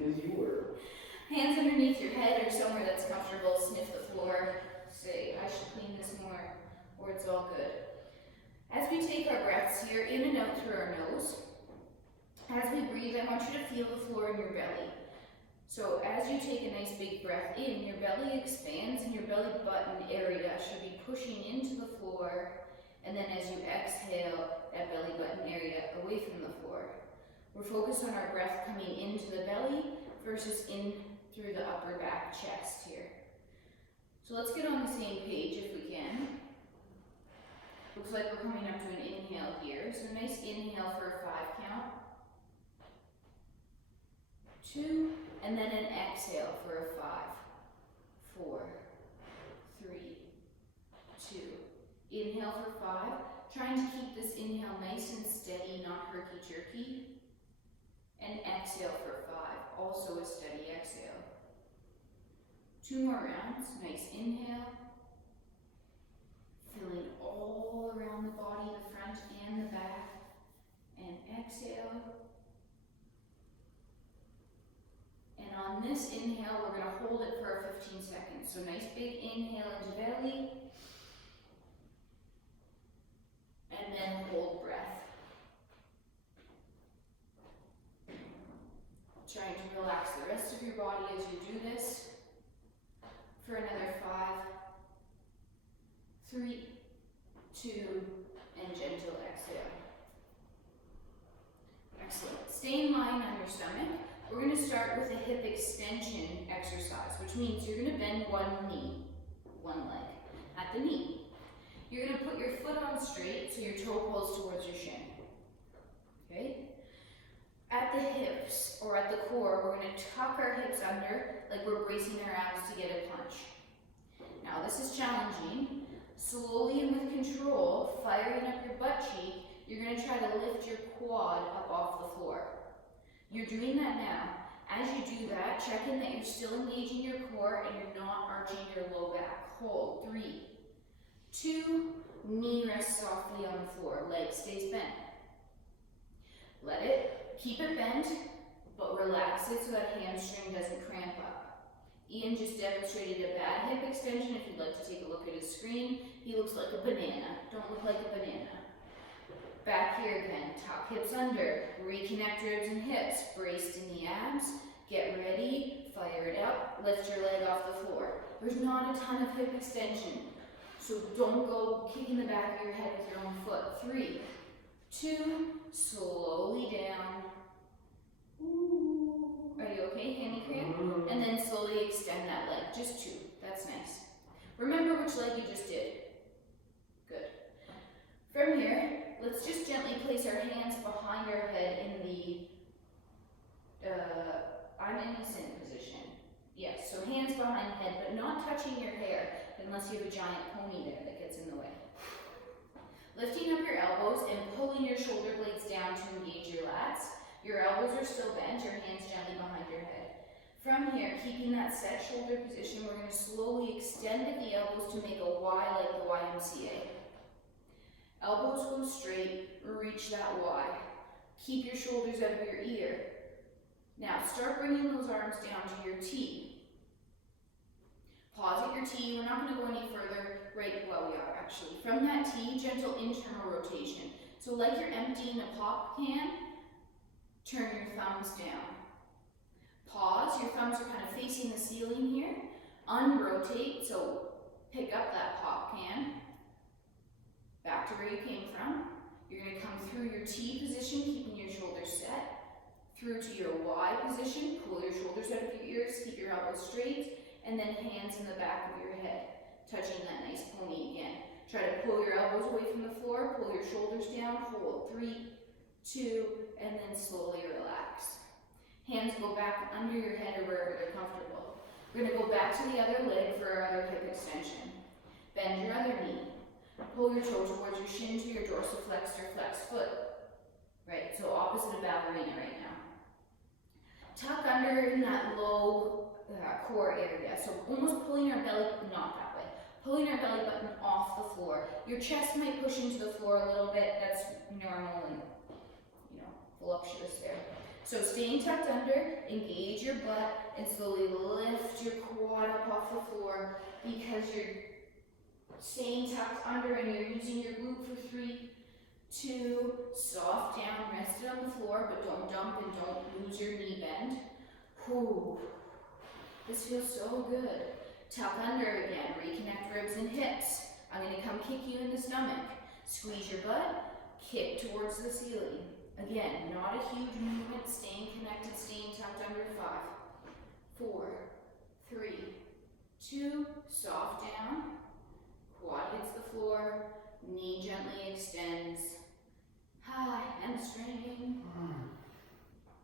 Because you were. Hands underneath your head or somewhere that's comfortable. Sniff the floor. Say, I should clean this more, or it's all good. As we take our breaths here, in and out through our nose, as we breathe, I want you to feel the floor in your belly. So as you take a nice big breath in, your belly expands and your belly button area should be pushing into the floor. And then as you exhale, that belly button area away from the floor. We're focused on our breath coming into the belly versus in through the upper back chest here. So let's get on the same page if we can. Looks like we're coming up to an inhale here. So a nice inhale for a 5 count. 2, and then an exhale for a 5, 4, 3, 2. Inhale for 5. Trying to keep this inhale nice and steady, not herky-jerky. And exhale for 5, also a steady exhale. 2 more rounds. Nice inhale. Filling all around the body, the front and the back. And exhale. And on this inhale, we're going to hold it for 15 seconds. So nice big inhale into belly. And then hold breath. Trying to relax the rest of your body as you do this. For another 5, 3, 2, and gentle exhale. Excellent. Stay in line on your stomach. We're going to start with a hip extension exercise, which means you're going to bend one knee, one leg, at the knee. You're going to put your foot on straight so your toe pulls towards your shin. Okay? At the hips, or at the core, we're going to tuck our hips under like we're bracing our abs to get a punch. Now this is challenging. Slowly and with control, firing up your butt cheek, you're going to try to lift your quad up off the floor. You're doing that now. As you do that, check in that you're still engaging your core and you're not arching your low back. Hold. 3, 2, knee rests softly on the floor, leg stays bent. Let it, keep it bent, but relax it so that hamstring doesn't cramp up. Ian just demonstrated a bad hip extension. If you'd like to take a look at his screen, he looks like a banana. Don't look like a banana. Back here again, tuck hips under, reconnect ribs and hips, braced in the abs, get ready, fire it up, lift your leg off the floor. There's not a ton of hip extension, so don't go kicking the back of your head with your own foot. 3, 2, slowly down. Ooh. Are you okay, handy cramp? And then slowly extend that leg, just 2, that's nice. Remember which leg you just did. Good. From here, let's just gently place our hands behind our head in the I'm innocent position. Yes, so hands behind head, but not touching your hair unless you have a giant pony there that gets in the way. Lifting up your elbows and pulling your shoulder blades down to engage your lats. Your elbows are still bent, your hands gently behind your head. From here, keeping that set shoulder position, we're going to slowly extend at the elbows to make a Y like the YMCA. Elbows go straight, reach that Y. Keep your shoulders out of your ear. Now start bringing those arms down to your T. Pause at your T, we're not going to go any further, right, well we are actually. From that T, gentle internal rotation. So like you're emptying a pop can, turn your thumbs down. Pause, your thumbs are kind of facing the ceiling here. Unrotate, so pick up that pop can. Back to where you came from. You're going to come through your T position, keeping your shoulders set. Through to your Y position, pull your shoulders out of your ears, keep your elbows straight, and then hands in the back of your head, touching that nice pony again. Try to pull your elbows away from the floor, pull your shoulders down, hold. 3, 2, and then slowly relax. Hands go back under your head or wherever they're comfortable. We're going to go back to the other leg for our other hip extension. Bend your other knee. Pull your toe towards your shin to your dorsiflexed or flexed foot. Right, so opposite of ballerina right now. Tuck under in that low core area. So almost pulling our belly, not that way, pulling our belly button off the floor. Your chest might push into the floor a little bit. That's normal and, voluptuous there. So staying tucked under, engage your butt, and slowly lift your quad up off the floor because you're staying tucked under and you're using your glute for 3, 2, soft down, rest it on the floor, but don't dump and don't lose your knee bend. Whew. This feels so good. Tuck under again, reconnect ribs and hips. I'm gonna come kick you in the stomach. Squeeze your butt, kick towards the ceiling. Again, not a huge movement, staying connected, staying tucked under. 5, 4, 3, 2, soft down. Quad hits the floor, knee gently extends. Hamstring.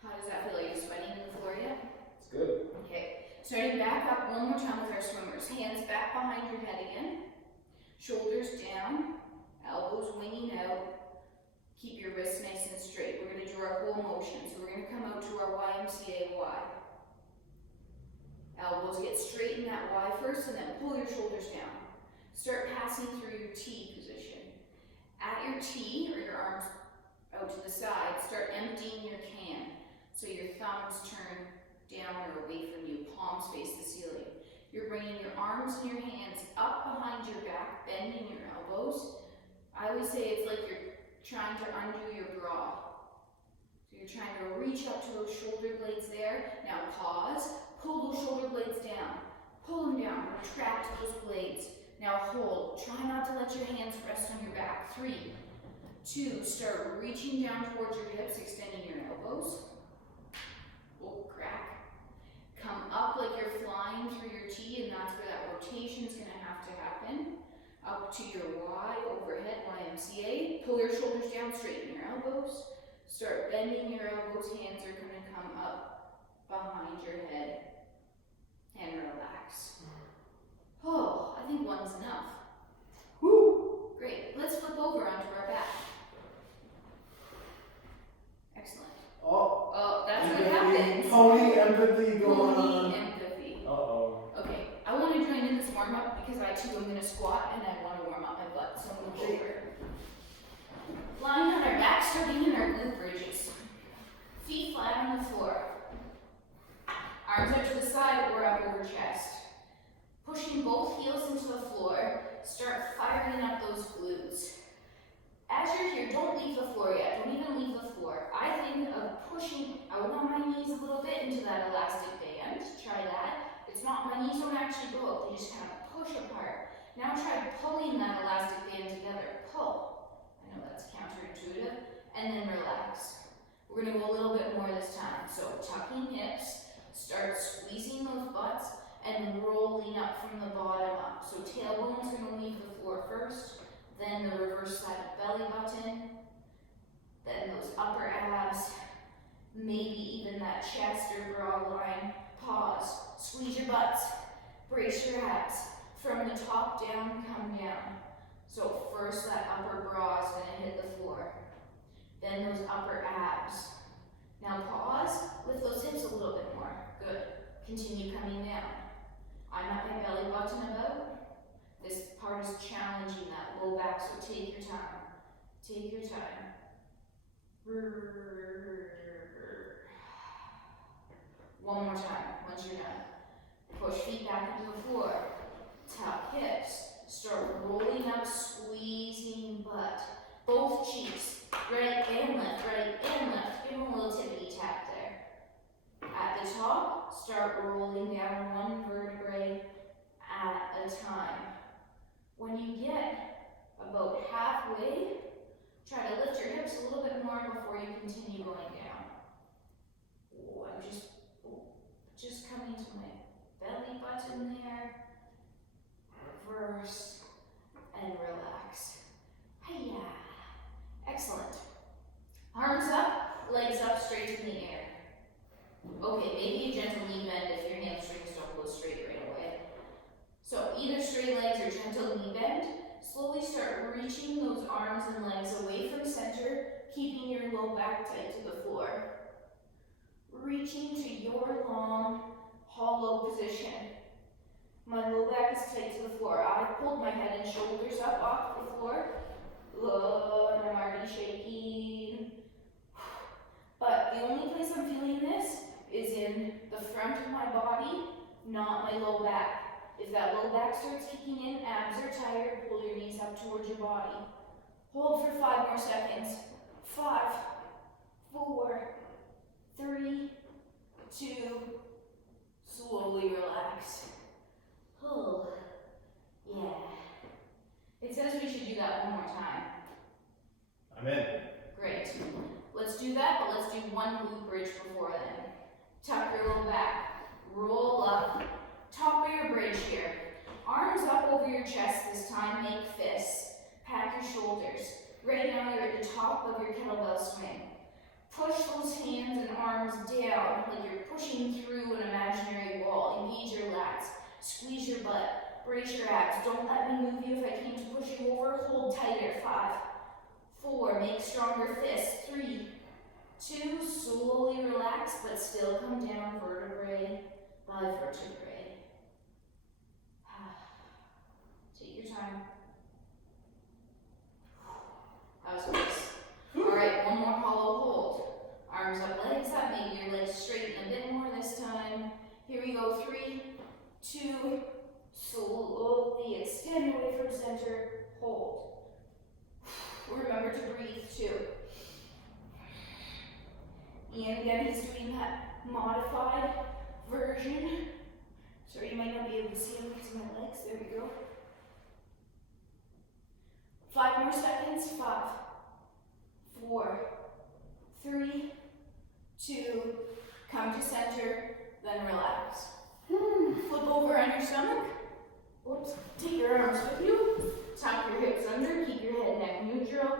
How does that feel? Are you sweating in the floor yet? It's good. Okay, starting back up one more time with our swimmers. Hands back behind your head again. Shoulders down, elbows winging out. Keep your wrists nice and straight. We're going to do our whole motion. So we're going to come out to our YMCA Y. Elbows get straight in that Y first and then pull your shoulders down. Start passing through your T position. At your T, or your arms out to the side, start emptying your can. So your thumbs turn down or away from you, palms face the ceiling. You're bringing your arms and your hands up behind your back, bending your elbows. I always say it's like you're trying to undo your bra. So you're trying to reach up to those shoulder blades there. Now pause, pull those shoulder blades down. Pull them down, retract those blades. Now hold, try not to let your hands rest on your back. 3, 2, start reaching down towards your hips, extending your elbows. Oh, crack. Come up like you're flying through your T, and that's where that rotation is going to have to happen. Up to your Y, overhead, YMCA. Pull your shoulders down, straighten your elbows. Start bending your elbows, hands are going to come up behind your head. And relax. Oh, I think one's enough. Woo! Great. Let's flip over onto our back. Excellent. Oh, that's what happens. Pony empathy going on. Pony empathy. Uh-oh. Okay, I want to join in this warm up because I too am going to squat and I want to warm up my butt. So move over. Lying on our back, starting in our glute bridges. Feet flat on the floor. Arms out to the side or up over chest. Pushing both heels into the floor, start firing up those glutes. As you're here, don't leave the floor yet. Don't even leave the floor. I think of pushing out on my knees a little bit into that elastic band. Try that. It's not, my knees don't actually go up. They just kind of push apart. Now try pulling that elastic band together. Pull. I know that's counterintuitive. And then relax. We're going to go a little bit more this time. So tucking hips, start squeezing those butts, and then rolling up from the bottom up. So tailbone's going to leave the floor first, then the reverse side of belly button, then those upper abs, maybe even that chest or bra line. Pause, squeeze your butts, brace your abs. From the top down, come down. So first that upper bra is going to hit the floor, then those upper abs. Now pause, lift those hips a little bit more. Good. Continue coming down. I'm at my belly button about. This part is challenging that low back, so take your time. Take your time. One more time, once you're done. Push feet back into the floor. Tuck hips. Start rolling up, squeezing butt. Both cheeks, right and left, right and left. Give them a little tippity tap there. At the top, start rolling down one vertebrae at a time. When you get about halfway, try to lift your hips a little bit more before you continue going down. Oh, I'm just coming to my belly button there. Reverse and relax. Hiya. Excellent. Arms up, legs up, straight to the air. Okay, maybe a gentle knee bend if your hamstrings don't go straight right away. So either straight legs or gentle knee bend. Slowly start reaching those arms and legs away from center, keeping your low back tight to the floor. Reaching to your long, hollow position. My low back is tight to the floor. I've pulled my head and shoulders up off the floor. And I'm already shaking. But the only place I'm feeling not my low back. If that low back starts kicking in, abs are tired, pull your knees up towards your body. Hold for 5 more seconds. 5, 4, 3, 2, slowly relax. Oh, yeah. It says we should do that one more time. I'm in. Great. Let's do that, but let's do one glute bridge before then. Tuck your low back. Roll up. Top of your bridge here. Arms up over your chest this time. Make fists. Pack your shoulders. Right now you're at the top of your kettlebell swing. Push those hands and arms down like you're pushing through an imaginary wall. Engage your lats. Squeeze your butt. Brace your abs. Don't let me move you if I came to push you over. Hold tighter. 5, 4, make stronger fists. 3, 2, slowly relax, but still come down vertebrae by vertebrae. Take your time. That was nice. Alright, one more hollow hold. Arms up, legs up, maybe your legs straighten a bit more this time. Here we go, 3, 2, slowly extend away from center, hold. Remember to breathe too. And again, he's doing that modified version. Sorry, you might not be able to see him because of my legs. There we go. 5 more seconds. 5, 4, 3, 2, come to center, then relax. Flip over on your stomach. Oops. Take your arms with you. Tuck your hips under, keep your head neck neutral.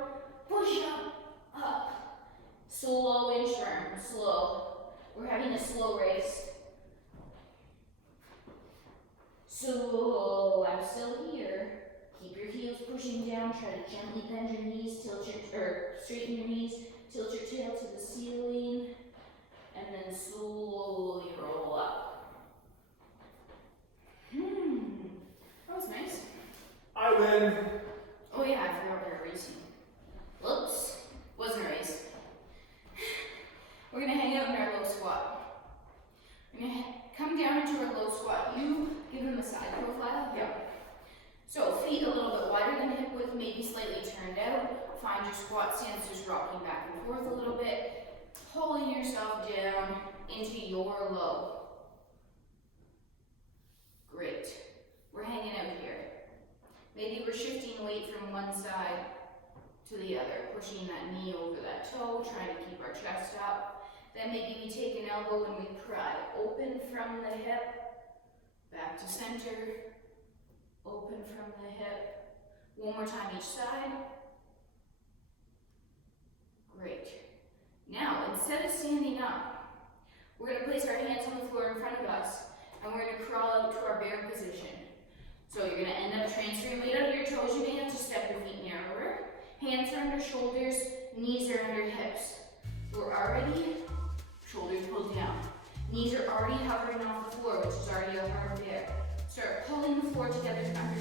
Push up. Slow inchworm, slow. We're having a slow race. Slow, I'm still here. Keep your heels pushing down, try to gently bend your knees, straighten your knees, tilt your tail to the ceiling, and then slowly roll up. That was nice. I win. Oh yeah, I forgot we were racing. Whoops, wasn't a race. We're gonna hang out in our low squat. We're gonna come down into our low squat. You give him a side profile. Yeah. So feet a little bit wider than hip width, maybe slightly turned out. Find your squat stance, just rocking back and forth a little bit. Pulling yourself down into your low. Great. We're hanging out here. Maybe we're shifting weight from one side to the other, pushing that knee over that toe, trying to keep our chest up. Then maybe we take an elbow and we pry. Open from the hip, back to center. Open from the hip. One more time each side. Great. Now, instead of standing up, we're going to place our hands on the floor in front of us, and we're going to crawl out to our bear position. So you're going to end up transferring weight out of your toes. You may have to step your feet narrower. Hands are under shoulders, knees are under hips. We're already, shoulders pulled down. Knees are already hovering off the floor, which is already a hard bear. Start pulling the floor together under